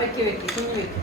വെക്ക് വെക്ക് കുഞ്ഞു വെക്ക്.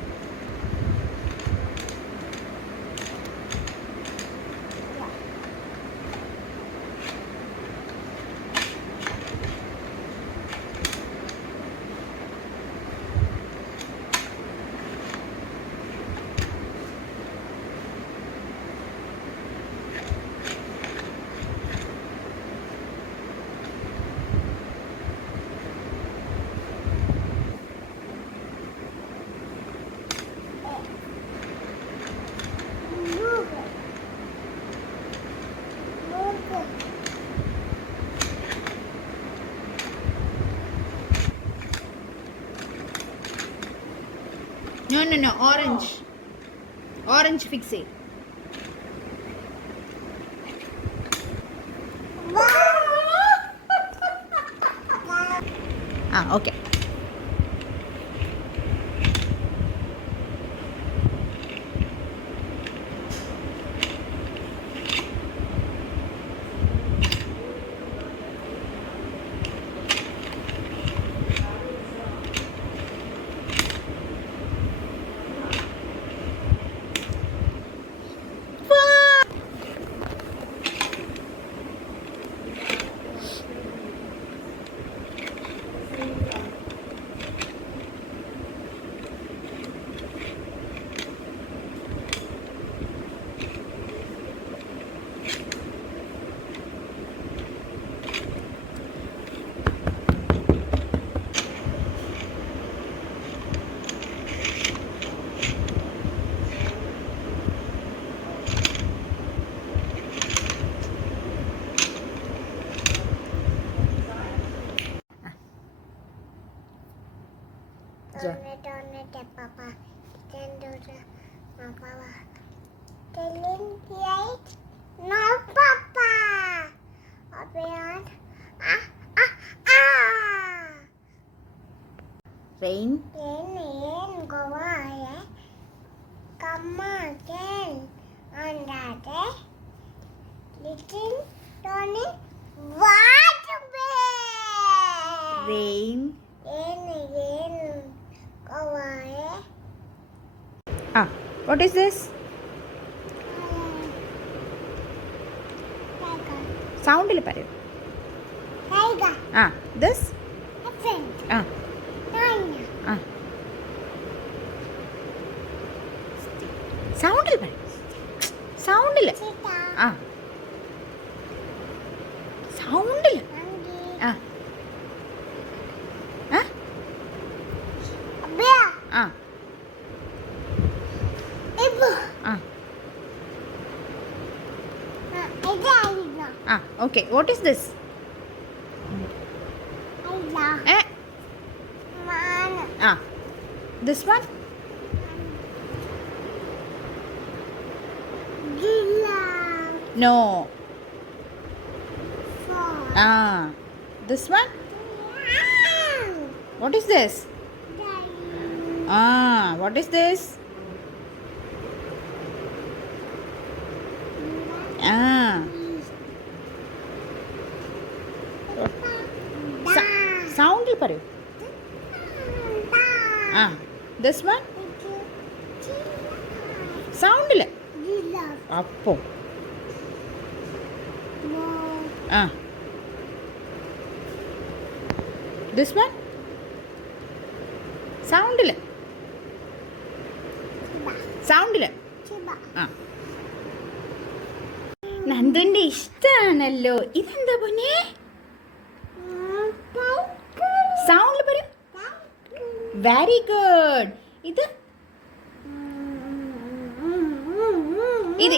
No, orange. Orange fix it. Okay. Don't Papa. Then do the Papa. Telling right? No, Papa. Open. Rain. Rain, go away. Come again. And that, little Tony, water bear. Rain. Rain, go away. What is this? Sound il paru. Tiger. This? Elephant. Lion. Sound il paru. Sound il. Cheetah. Sound il. Monkey. Bear. Eagle. Okay, what is this? Man. This one? Giraffe. No. Frog. This one? What is this? What is this? Sound il paru. This one? Sound il. Appo. This one? Sound il. Sound il. നന്ദുന്റെ ഇഷ്ടാണല്ലോ. ഇതെന്താ പൊന്നെ? സൗണ്ട് പറ. Very good. ഇത്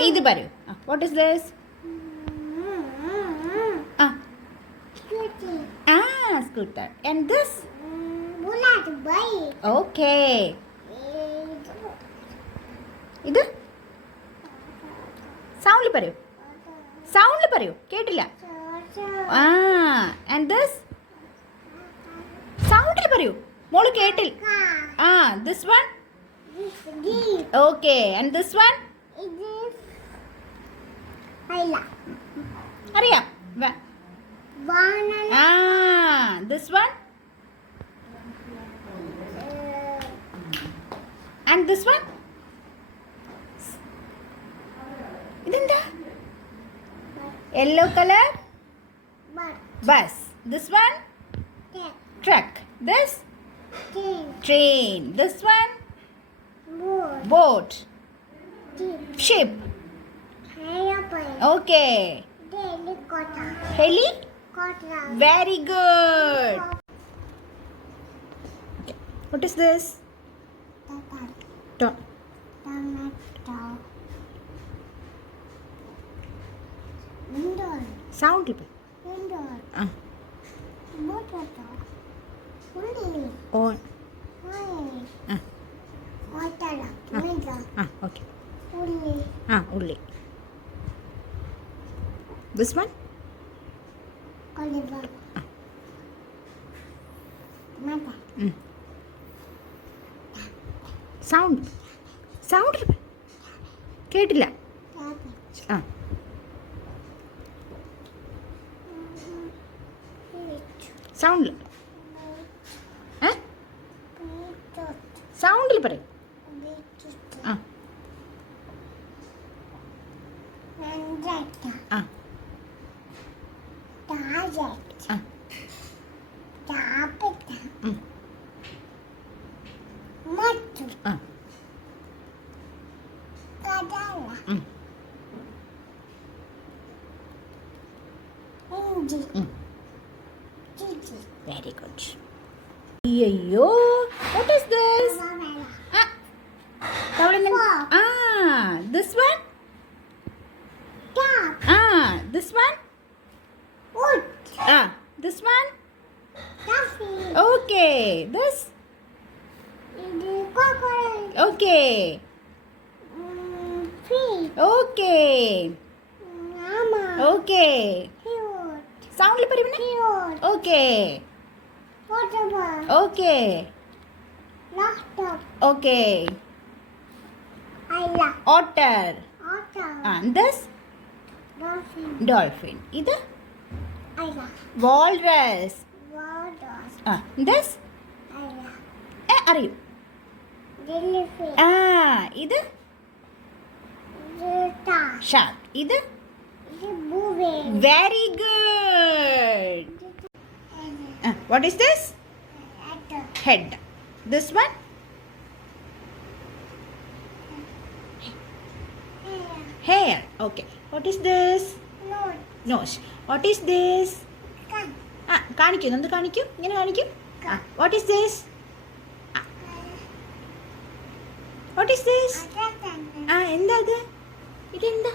ഇത് പറയൂ. What is this? Scooter. And this? Bullet bike. Okay. ഇത് സൗണ്ട് പറയൂ. സൗണ്ട് പറയൂ. കേട്ടില്ല. And this? സൗണ്ടിൽ പറയൂ. മോള് കേട്ടില്ല. This one? Okay. And this one? അറിയാം. This one? And this one? ഇതെന്താ? Yellow color? Bus. This one? Truck. This? Train. This one? Boat. Ship. Okay. Heli? Very good. Okay. What is this? To- sound people. On. Okay. Ulli. This one? Sound. കേട്ടില്ല. സൗണ്ടിൽ സൗണ്ടിൽ പറയും. Very good. അയ്യോ, what is this? This one? This one? This one? Okay. This? Okay. Okay. Okay. Sound parivane? Okay. Okay. Okay. Otter. And this? Dolphin. Ida? Walrus. This? Ariyu? Ida? Shark. Ida? Very good. What is this? Head. This one? Hair. Okay. What is this? Nose. What is this? കാണിക്കൂ, നന്ദു കാണിക്കൂ, ഇങ്ങനെ കാണിക്കൂ. What is this? What is this? എന്താ ഇത്? ഇതെന്താ?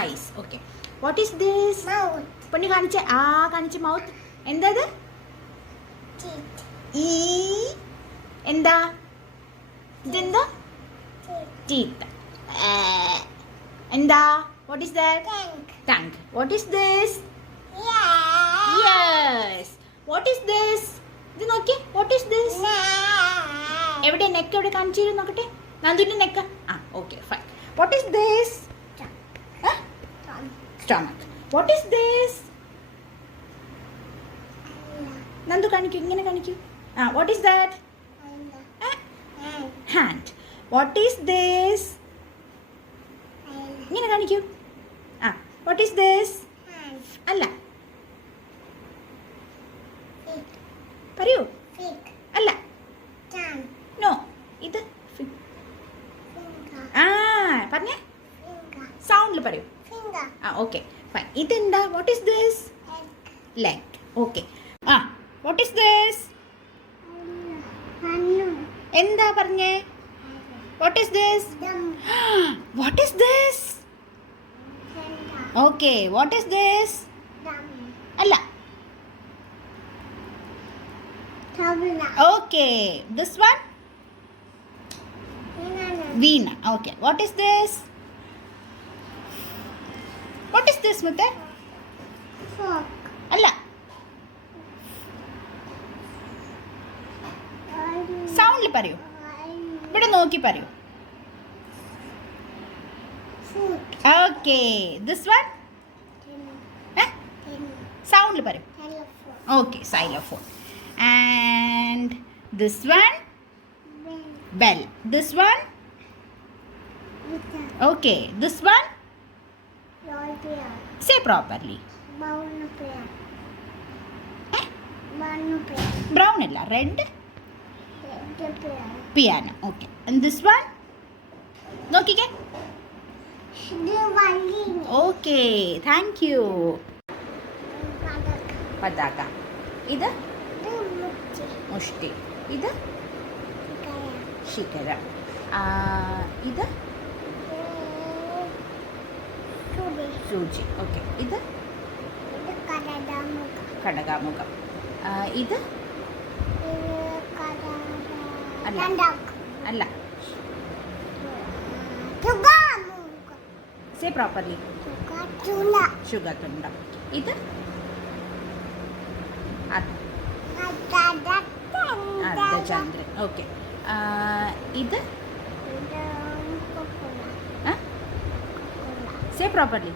Eyes. Okay. What is this? പൊണ്ണി കാണിച്ച കാണിച്ച മൗത്ത്. എന്താ ഇത്? എന്താ ഇതെന്താ? Teeth. എന്താ? What is that? Tongue. What is this? Yes. What is this? ഇത് നോക്കിയേ. What is this? എവിടെ നെക്ക് എവിടെ കാണിച്ചു നോക്കട്ടെ. നന്ദുവിന്റെ neck. Okay, fine. What is this? Stomach. What is this? നന്ദു കാണിക്കൂ, ഇങ്ങനെ കാണിക്കൂ. What is that? Hand. What is this? ഇങ്ങനെ കാണിക്കൂ. What is this? അല്ല, പറയൂ. അല്ല, നോ. ഇത് പറഞ്ഞേ. സൗണ്ടിൽ പറയൂ. Okay, fine. ഇതെന്താ? What is this? Leg. Okay. What is this? എന്താ പറഞ്ഞേ? What is this? What is this? Okay. What is this? അല്ല. Okay. This one? Veena. Okay. What is this? What is this മുത്തേ? അല്ല. സൗണ്ടിൽ പറയൂ. ഇവിടെ നോക്കി പറയൂ. ഓക്കെ. This one? സൗണ്ടിൽ പറയൂ. Okay. Xylophone. And this one? bell. This one? Okay. This one? Say properly. Brown illa. Red? Piano. Okay. And this one? നോക്കിക്കേ. Okay. Thank you. പതാക. ഇത് മുഷ്ടി. ഇത് ശിഖരം. ഇത് സൂചി. ഓക്കെ. ഇത് കടകാമുഖം. ഇത് അല്ല. Say properly. ശുഗതുണ്ട. ഇത് അർദ്ധചന്ദ്രൻ. ഓക്കെ. ഇത് സേ പ്രോപ്പർലി.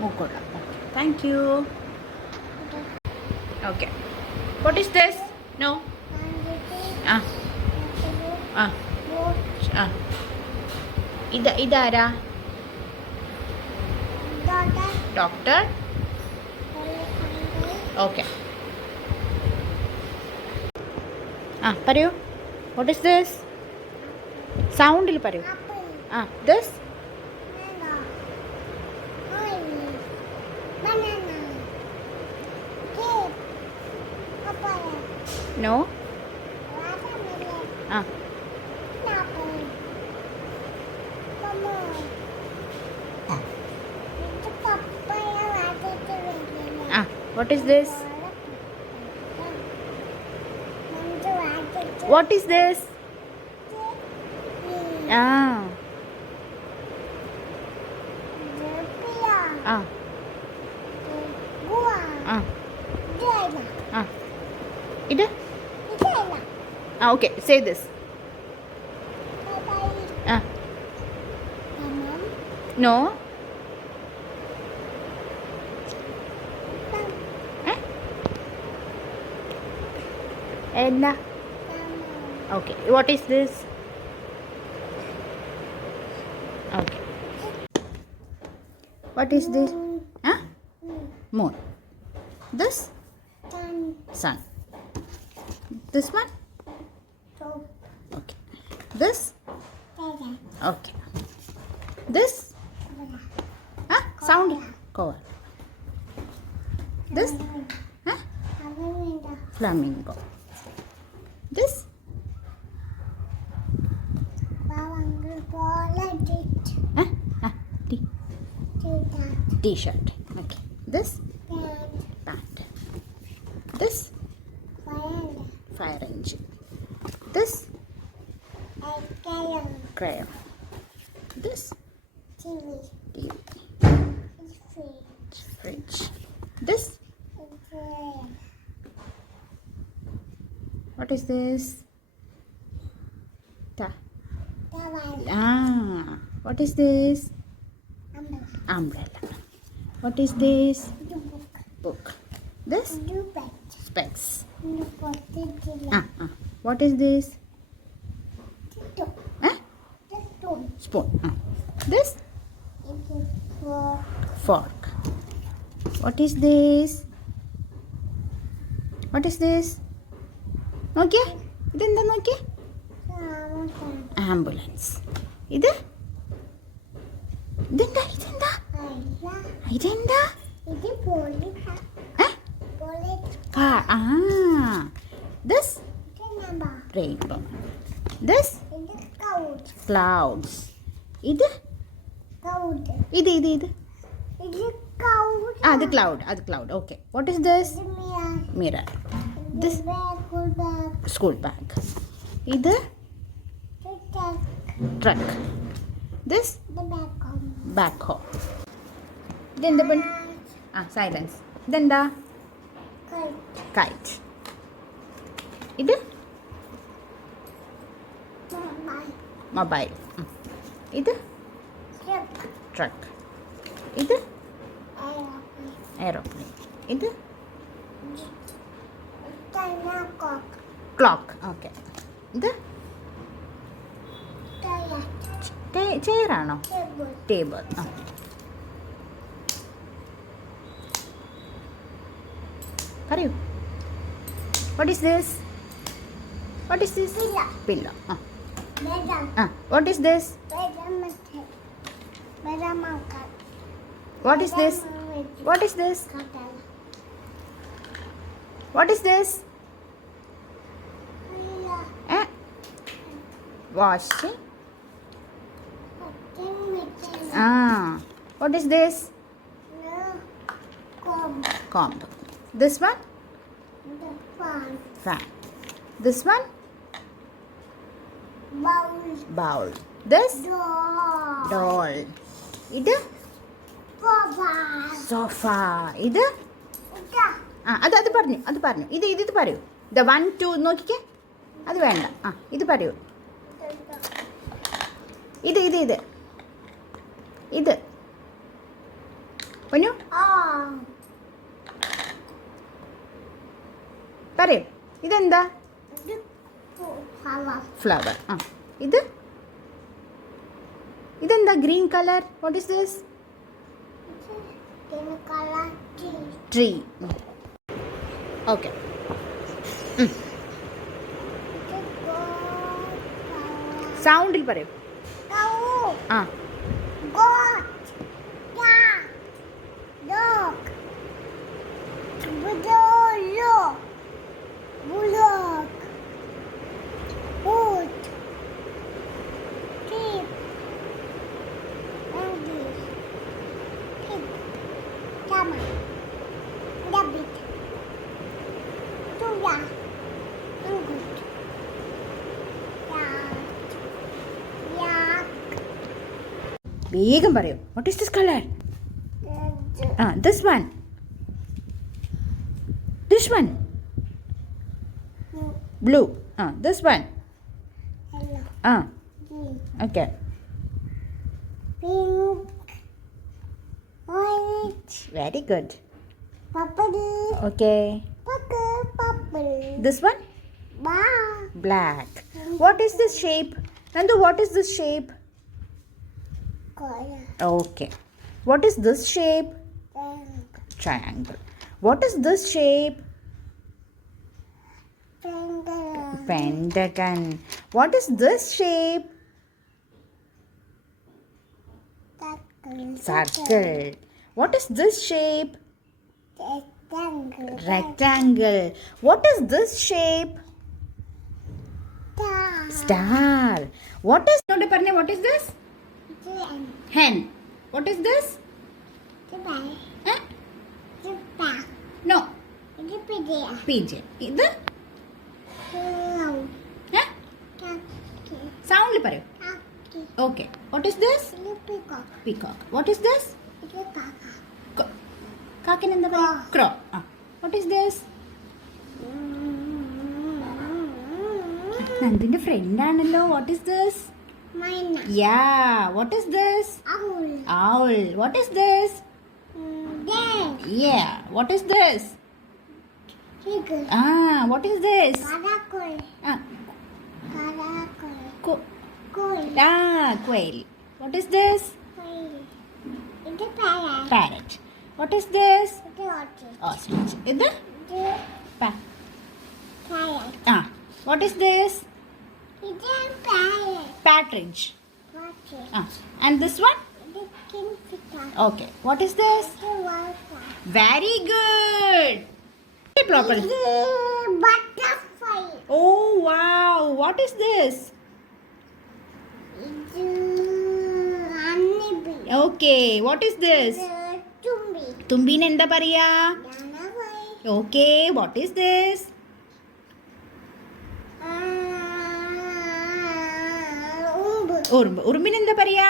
മൂക്കുള്ള. Okay. Thank you. Okay. What is this? No. ഇതാരാ? ഡോക്ടർ. ഓക്കെ. പറയൂ. What is this? സൗണ്ടിൽ പറയൂ. This no. What is this? What is this? ഇത് okay. Say this. No. Edna. Okay. What is this? Okay. What is this? Moon. This? Sun. This one? Okay. This? Okay. This? Sound. Cover. This? Flamingo. This? T-shirt. Okay. This? Pant. This? Fire engine. This? Crayon. This? TV. Fridge. This? What is this? What is this? Umbrella. What is this? Book. This? Specs. What is this? Spoon. This? Fork. What is this? What is this? നോക്കിയേ. ഇതെന്താ നോക്കിയേ? ആംബുലൻസ്. ഇതെന്താ? This? Rainbow. This? Clouds. ഇത്? ഇത്. അത് cloud. Okay. What is this? Mirror. This? School bag. ഇത്? Truck. This? Backhoe. ഇതെന്താ? Silence. ഇതെന്താ? Kite. ഇത്? Mobile. ഇത്? Truck. ഇത്? Aeroplane. ഇത്? Clock. Okay. ഇത്? ചെയറാണോ? ടേബിൾ. ആ പറയൂ. What is this? What is this? Pillow. ആ what is this? What is this? What is this? What is this? Washing. What is this? Comb. This one? Fan. This one? Bowl. This? Doll. ഇത്? Sofa. ഇത്? അത് പറഞ്ഞു. ഇത് പറയൂ. The 1 2 നോക്കിക്കേ. അത് വേണ്ട. ഇത് പറയൂ. ഇത് പൊന്നു പറയൂ. ഇതെന്താ? ഫ്ലവർ. ഇതെന്താ green colour? What is this? Tree. Okay. സൗണ്ടിൽ പറയൂ. വേഗം പറയൂ. What is this colour? This one. Blue. This one. Okay. Pink. Orange. Very good. Purple. Okay. Purple. This one? Black. What is this shape? Nandu, what is this shape? Okay. What is this shape? Triangle. What is this shape? Pentagon. What is this shape? Circle. What is this shape? Rectangle. What is this shape? Star. What is? What is this? Hen. What is this? No. Pigeon. ഇത്? Sound പറയൂ. Okay. What is this? Peacock. What is this? കാക്കിന് എന്താ പറയാ? Crow. What is this? നന്ദിന്റെ friend ആണല്ലോ. What is this? Yeah. What is this? Owl. What is this? Yeah. What is this? What is this? Quail. What is this? Parrot. What is this? Ostrich. Is it? What is this? Partridge. And this one? Okay. What is this? Very good. Properly. Butterfly. Oh wow. What is this? Honeybee. Okay. What is this? Tumbi. തുമ്പീനെ എന്താ പറയാ? Butterfly. Okay. What is this? ഉറുമ്പ്. ഉറുമ്പിന് എന്താ പറയാ?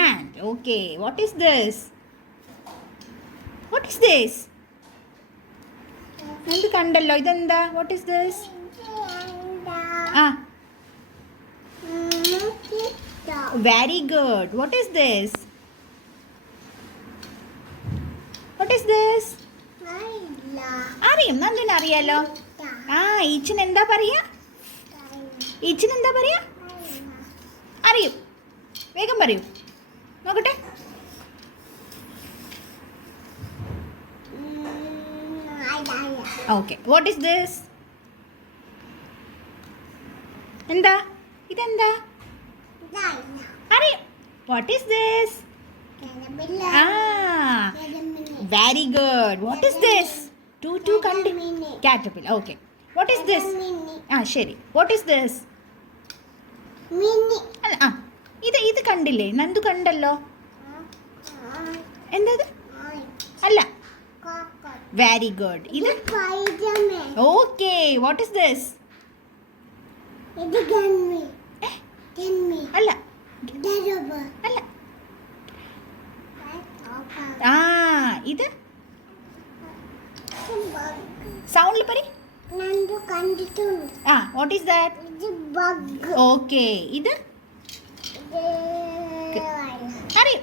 Ant. Okay. What is this? What is this? എന്ത് കണ്ടല്ലോ. ഇതെന്താ? What is this? Very good. What is this? What is this? അറിയും. നന്ദിന് അറിയാലോ. ഈച്ചിന് എന്താ പറയാ? ഈച്ചിന് എന്താ പറയാ? അറിയൂ, വേഗം പറയൂ, നോക്കട്ടെ. Okay, what is this? എന്താ ഇതെന്താ? അറിയൂ, വാട്ട് ഈസ് ദിസ്? ആ, very good. What is this? ടു കണ്ടി caterpillar. Okay, what is this? ആ ശരി, വാട്ട് ഈസ് ദിസ്? അല്ല, ആ ഇത് കണ്ടില്ലേ? നന്ദു കണ്ടല്ലോ. എന്താ ഇത്? അല്ല, വെരി ഗുഡ്. ഇത് ഓക്കെ, വാട്ട് ഈസ് ദിസ്? അല്ല അല്ല, ആ ഇത് സൗണ്ടിൽ പറ. ആ, വാട്ട് ഈസ് ദാറ്റ്? ഓക്കെ, ഇത് അറിയും.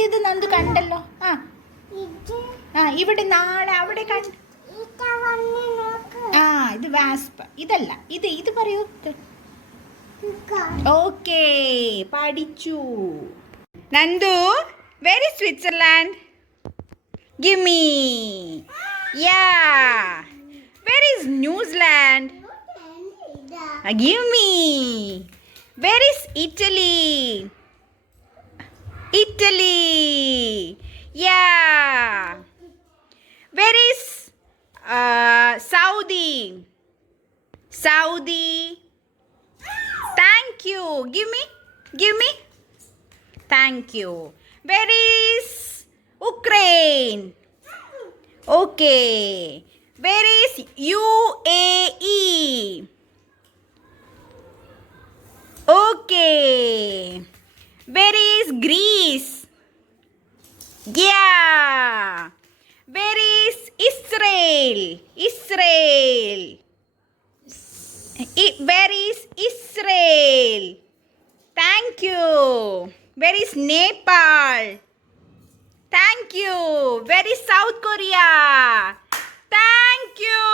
ഇത് നന്ദു കണ്ടല്ലോ. ആ ഇവിടെ നാളെ അവിടെ കണ്ട്. ആ ഇത് വാസ്പ്. ഇതല്ല, ഇത് പറയൂ. ഓക്കെ, പഠിച്ചു. Nandu, very Switzerland. Give me. Yeah. Where is New Zealand? Give me. Where is Italy? Italy. Yeah. Where is Saudi? Saudi. Thank you. Give me. Thank you. Where is Ukraine? Okay. Where is UAE? Okay. Where is Greece? Yeah. Where is Israel? Where is Israel? Thank you. Where is Nepal? Thank you. Where is South Korea? Thank you.